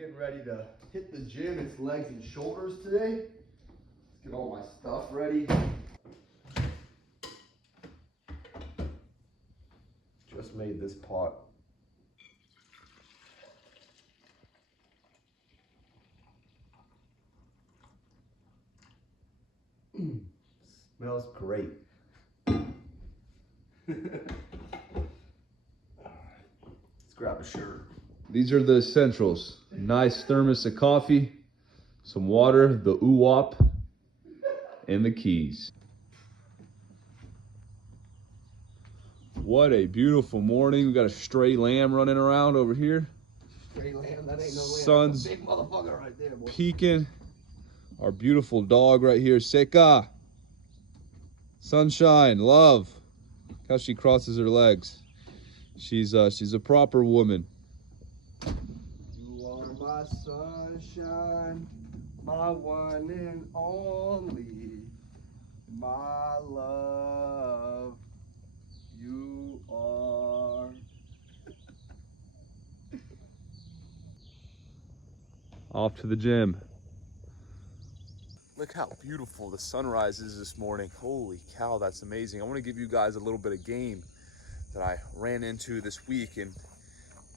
getting ready to hit the gym. It's legs and shoulders today. Let's get all my stuff ready. Just made this pot. Smells great. Let's grab a shirt. These are the essentials. Nice thermos of coffee, some water, the oo-wop, and the keys. What a beautiful morning. We got a stray lamb running around over here. Stray lamb, that ain't no lamb. Sun's That's a big motherfucker right there, boy. peeking. Our beautiful dog right here, Seka. Sunshine, love. Look how she crosses her legs. She's a proper woman. You are my sunshine, my one and only, my love. You are. Off to the gym. Look how beautiful the sunrise is this morning. Holy cow, that's amazing. I want to give you guys a little bit of game that I ran into this week, and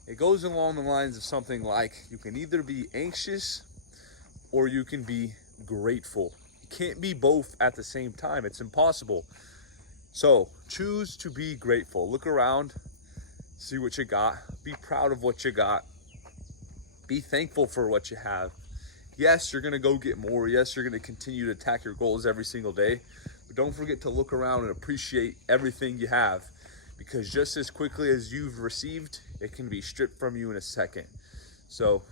it goes along the lines of something like you can either be anxious or you can be grateful. You can't be both at the same time. It's impossible. So choose to be grateful. Look around, see what you got, be proud of what you got, be thankful for what you have. Yes, you're gonna go get more. Yes, you're gonna continue to attack your goals every single day, but don't forget to look around and appreciate everything you have, because just as quickly as you've received, it can be stripped from you in a second. So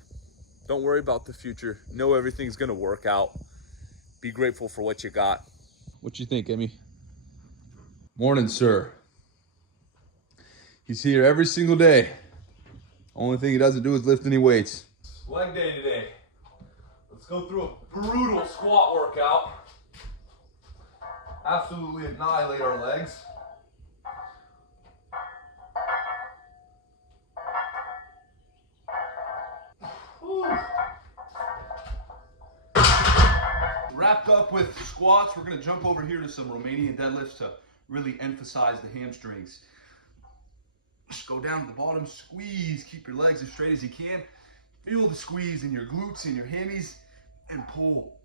don't worry about the future. Know everything's gonna work out. Be grateful for what you got. What you think, Emmy? Morning, sir. He's here every single day. Only thing he doesn't do is lift any weights. Leg day today. Let's go through a brutal squat workout. Absolutely annihilate our legs. Whew. Wrapped up with squats, we're gonna jump over here to some Romanian deadlifts to really emphasize the hamstrings. Just go down to the bottom, squeeze, keep your legs as straight as you can. Feel the squeeze in your glutes and your hammies, and pull.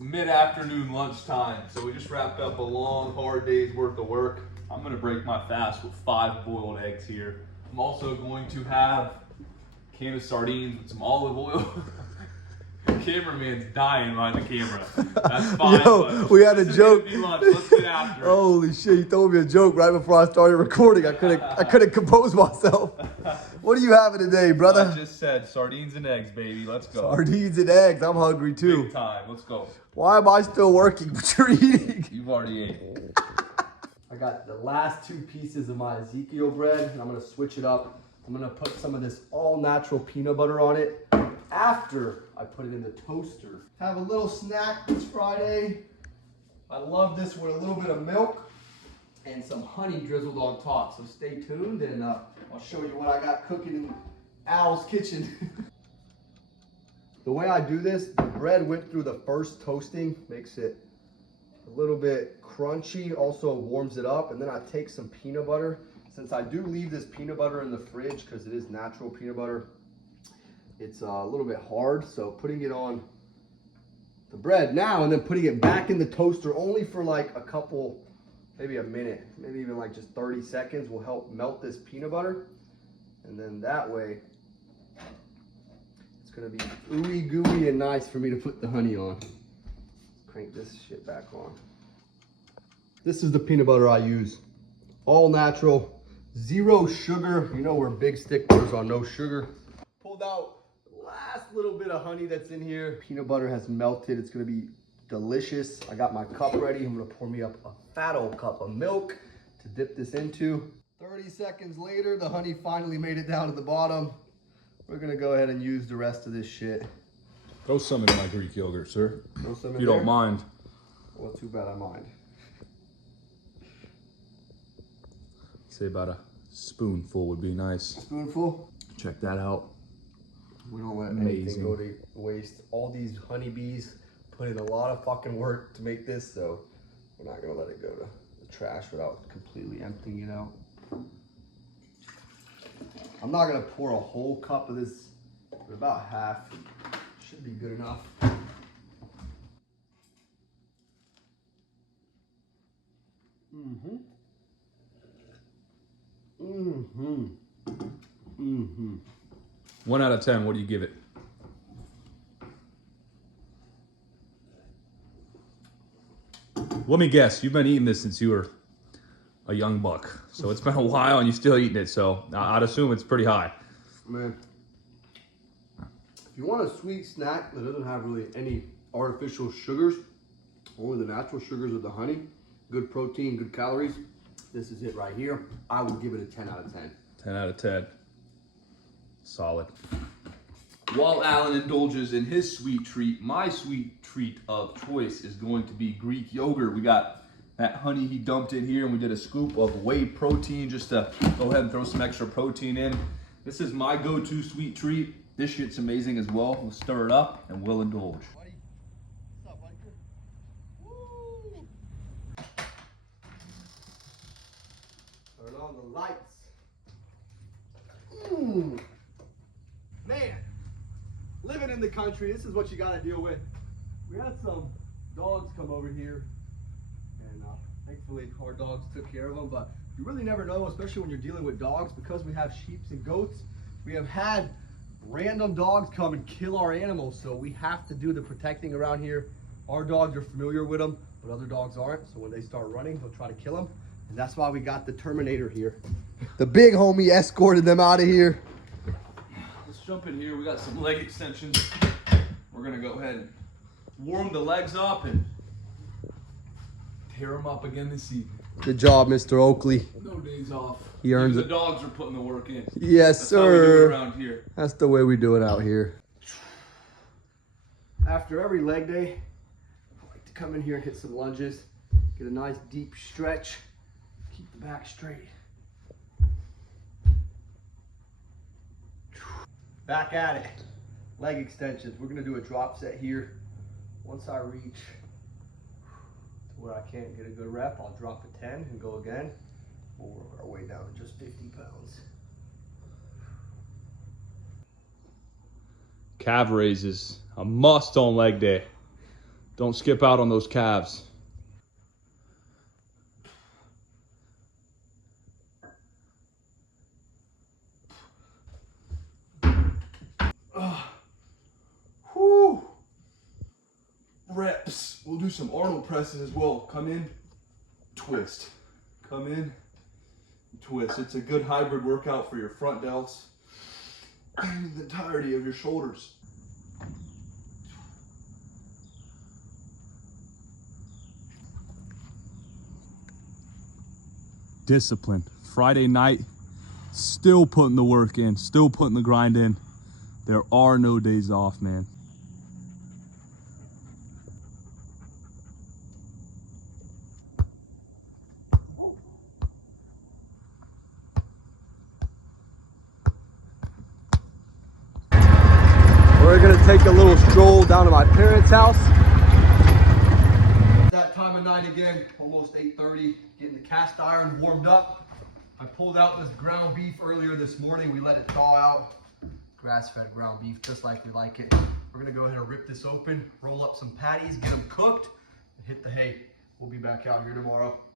Mid-afternoon lunchtime, so we just wrapped up a long, hard day's worth of work. I'm gonna break my fast with 5 boiled eggs here. I'm also going to have a can of sardines with some olive oil. Cameraman's dying behind the camera. That's fine. Yo, we had a joke. Let's get after it. Holy shit, you told me a joke right before I started recording. I couldn't compose myself. What are you having today, brother? I just said sardines and eggs, baby. Let's go. Sardines and eggs. I'm hungry too. Big time. Let's go. Why am I still working but you're eating? You've already ate. I got the last 2 pieces of my Ezekiel bread, and I'm gonna switch it up. I'm gonna put some of this all natural peanut butter on it after I put it in the toaster. Have a little snack this Friday. I love this with a little bit of milk and some honey drizzled on top. So stay tuned, and I'll show you what I got cooking in Al's kitchen. The way I do this, the bread went through the first toasting, makes it a little bit crunchy, also warms it up, and then I take some peanut butter. Since I do leave this peanut butter in the fridge because it is natural peanut butter, it's a little bit hard, so putting it on the bread now and then putting it back in the toaster only for like a couple, maybe a minute, maybe even like just 30 seconds will help melt this peanut butter. And then that way, it's gonna be ooey gooey and nice for me to put the honey on. Let's crank this shit back on. This is the peanut butter I use. All natural, 0 sugar. You know we're big sticklers on no sugar. Pulled out the last little bit of honey that's in here. Peanut butter has melted. It's gonna be delicious. I got my cup ready. I'm gonna pour me up a fat old cup of milk to dip this into. 30 seconds later, the honey finally made it down to the bottom. We're gonna go ahead and use the rest of this shit. Throw some in my Greek yogurt, sir. Throw some in if you there? don't mind. Well, too bad I mind. Say about a spoonful would be nice. Spoonful? check that out. We don't let Amazing. anything go to waste. All these honeybees put in a lot of fucking work to make this, so we're not gonna let it go to the trash without completely emptying it out. I'm not gonna pour a whole cup of this, but about half should be good enough. Mm-hmm. Mm-hmm. Mm-hmm. 1 out of 10, what do you give it? Let me guess, you've been eating this since you were a young buck. So it's been a while and you're still eating it, so I'd assume it's pretty high. Man, if you want a sweet snack that doesn't have really any artificial sugars, only the natural sugars of the honey, good protein, good calories, this is it right here. I would give it a 10 out of 10. 10 out of 10. Solid. While Alan indulges in his sweet treat, my sweet treat of choice is going to be Greek yogurt. We got that honey he dumped in here, and we did a scoop of whey protein just to go ahead and throw some extra protein in. This is my go-to sweet treat. This shit's amazing as well. We'll stir it up and we'll indulge. What's up, biker? Woo! Turn on the lights. Man, living in the country, this is what you gotta deal with. We had some dogs come over here, and thankfully our dogs took care of them, but you really never know, especially when you're dealing with dogs, because we have sheep and goats. We have had random dogs come and kill our animals, so we have to do the protecting around here. Our dogs are familiar with them, but other dogs aren't, so when they start running, they'll try to kill them, and that's why we got the Terminator here. The big homie escorted them out of here. Let's jump in here. We got some leg extensions. We're gonna go ahead and warm the legs up and tear them up again this evening. Good job, Mr. Oakley. No days off. He earns Even it. the dogs are putting the work in. Yes, That's how we do it sir. around here. That's the way we do it out here. After every leg day, I like to come in here and hit some lunges, get a nice deep stretch, keep the back straight. Back at it. Leg extensions. We're gonna do a drop set here. Once I reach to where I can't get a good rep, I'll drop to 10 and go again. We'll work our way down to just 50 pounds. Calf raises, a must on leg day. Don't skip out on those calves. Whew. Reps. We'll do some Arnold presses as well. Come in, twist. Come in, twist. It's a good hybrid workout for your front delts and the entirety of your shoulders. Discipline. Friday night, still putting the work in, still putting the grind in. There are no days off, man. We're gonna take a little stroll down to my parents' house. That time of night again, almost 8:30, getting the cast iron warmed up. I pulled out this ground beef earlier this morning. We let it thaw out. Grass-fed ground beef, just like we like it. We're gonna go ahead and rip this open, roll up some patties, get them cooked, and hit the hay. We'll be back out here tomorrow.